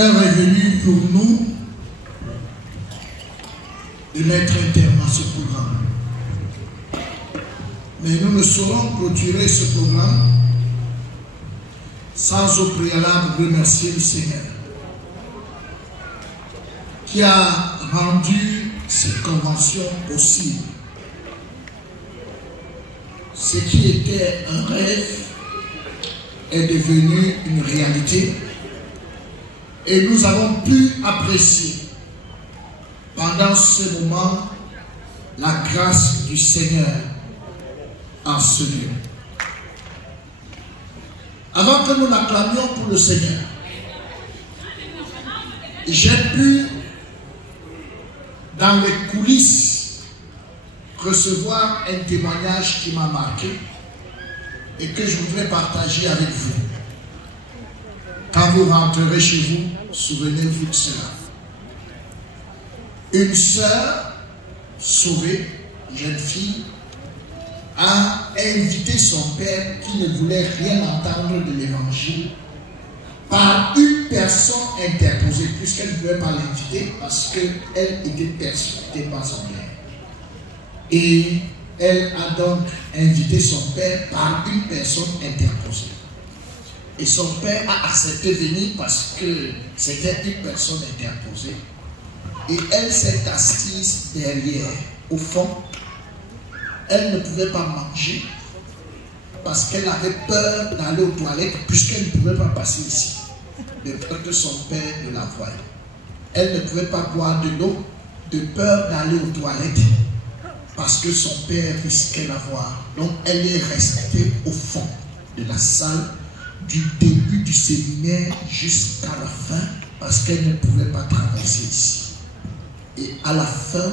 L'heure est venue pour nous de mettre un terme à ce programme. Mais nous ne saurons clôturer ce programme sans au préalable remercier le Seigneur qui a rendu cette convention possible. Ce qui était un rêve est devenu une réalité et nous avons pu apprécier pendant ce moment la grâce du Seigneur en ce lieu. Avant que nous n'acclamions pour le Seigneur, j'ai pu, dans les coulisses, recevoir un témoignage qui m'a marqué et que je voudrais partager avec vous. Quand vous rentrerez chez vous, souvenez-vous de cela. Une sœur sauvée, jeune fille, a invité son père qui ne voulait rien entendre de l'évangile par une personne interposée, puisqu'elle ne pouvait pas l'inviter parce qu'elle était persécutée par son père. Et elle a donc invité son père par une personne interposée. Et son père a accepté de venir parce que c'était une personne interposée. Et elle s'est assise derrière, au fond. Elle ne pouvait pas manger parce qu'elle avait peur d'aller aux toilettes puisqu'elle ne pouvait pas passer ici, de peur que son père ne la voie. Elle ne pouvait pas boire de l'eau de peur d'aller aux toilettes parce que son père risquait la voir. Donc elle est restée au fond de la salle du début du séminaire jusqu'à la fin parce qu'elle ne pouvait pas traverser ici. Et à la fin,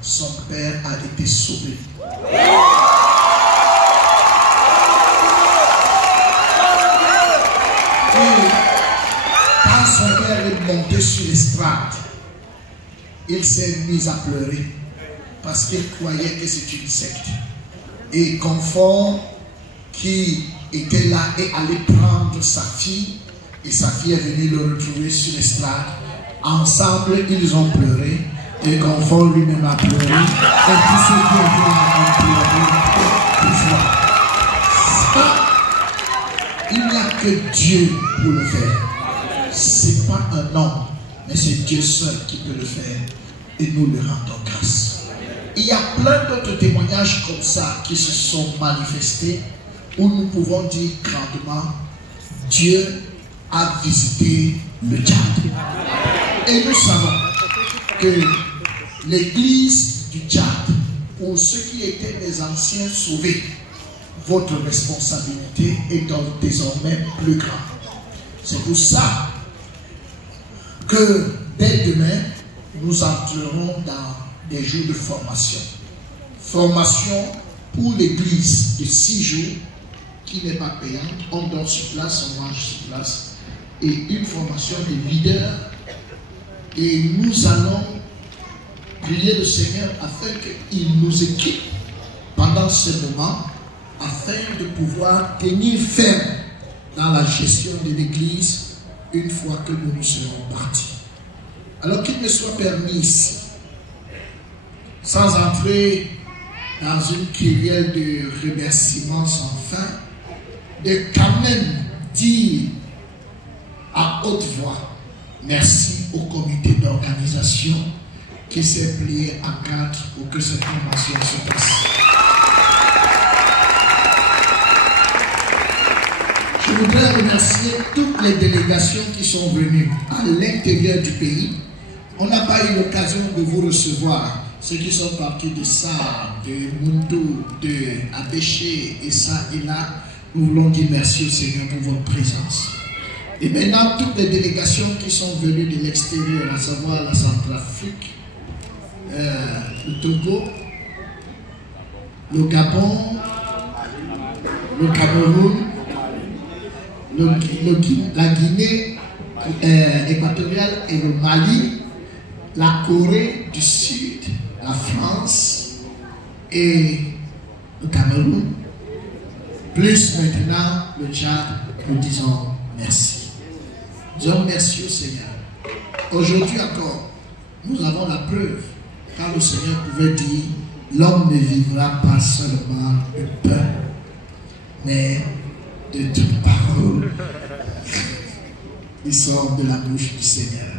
son père a été sauvé. Et quand son père est monté sur l'estrade, il s'est mis à pleurer parce qu'il croyait que c'est une secte. Et Confort, qui était là, est allé prendre sa fille, et sa fille est venue le retrouver sur l'estrade. Ensemble, ils ont pleuré. Et Confort lui-même a pleuré. Et tous ceux qui ont pleuré. Il n'y a que Dieu pour le faire. Ce n'est pas un homme, mais c'est Dieu seul qui peut le faire. Et nous le rendons grâce. Il y a plein d'autres témoignages comme ça qui se sont manifestés où nous pouvons dire grandement Dieu a visité le Tchad. Et nous savons que l'église du Tchad, pour ceux qui étaient des anciens sauvés, votre responsabilité est donc désormais plus grande. C'est pour ça que dès demain, nous entrerons dans des jours de formation. Formation pour l'église de 6 jours qui n'est pas payante. On dort sur place, on mange sur place. Et une formation de leaders. Et nous allons prier le Seigneur afin qu'il nous équipe pendant ce moment afin de pouvoir tenir ferme dans la gestion de l'église une fois que nous nous serons partis. Alors qu'il me soit permis ici, sans entrer dans une kyrielle de remerciements sans fin, de quand même dire à haute voix merci au comité d'organisation qui s'est plié à 4 pour que cette convention se passe. Je voudrais remercier toutes les délégations qui sont venues à l'intérieur du pays. On n'a pas eu l'occasion de vous recevoir. Ceux qui sont partis de Sarre, de Mundou, de Abéché et ça et là, nous voulons dire merci au Seigneur pour votre présence. Et maintenant, toutes les délégations qui sont venues de l'extérieur, à savoir la Centrafrique, le Togo, le Gabon, le Cameroun, la Guinée équatoriale et le Mali, la Corée du Sud, la France et le Cameroun, plus maintenant le Tchad, nous disons merci. Disons merci au Seigneur. Aujourd'hui encore, nous avons la preuve, car le Seigneur pouvait dire, l'homme ne vivra pas seulement de pain, mais de toute parole qui sort de la bouche du Seigneur.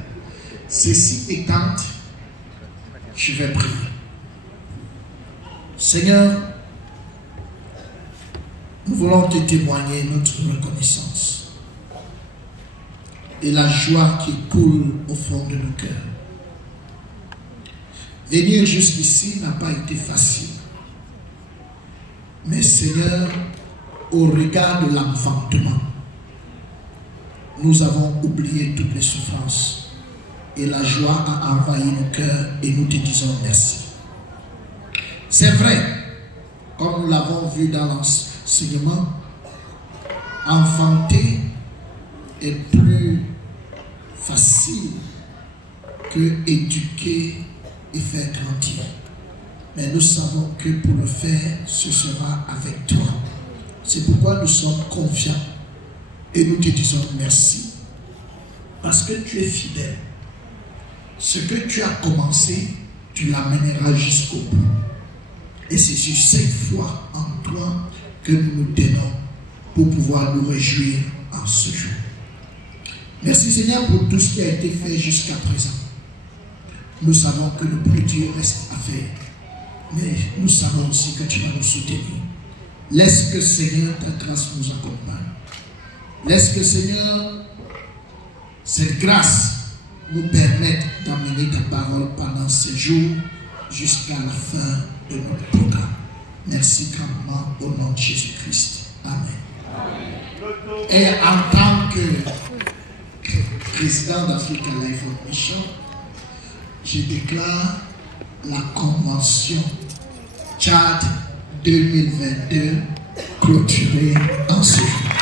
Ceci étant, je vais prier. Seigneur, nous voulons te témoigner notre reconnaissance et la joie qui coule au fond de nos cœurs. Venir jusqu'ici n'a pas été facile. Mais Seigneur, au regard de l'enfantement, nous avons oublié toutes les souffrances et la joie a envahi nos cœurs et nous te disons merci. C'est vrai, comme nous l'avons vu dans l'enseignement, enfanter est plus facile que éduquer et faire grandir. Mais nous savons que pour le faire, ce sera avec toi. C'est pourquoi nous sommes confiants et nous te disons merci. Parce que tu es fidèle. Ce que tu as commencé, tu l'amèneras jusqu'au bout. Et c'est sur cette foi en toi que nous nous tenons pour pouvoir nous réjouir en ce jour. Merci Seigneur pour tout ce qui a été fait jusqu'à présent. Nous savons que le plus dur reste à faire. Mais nous savons aussi que tu vas nous soutenir. Laisse que Seigneur, ta grâce nous accompagne. Laisse que Seigneur, cette grâce nous permette d'amener ta parole pendant ces jours jusqu'à la fin de notre programme. Merci grandement au nom de Jésus-Christ. Amen. Et en tant que président d'Africa Life of Mission, je déclare la convention Tchad 2022 clôturée en ce jour.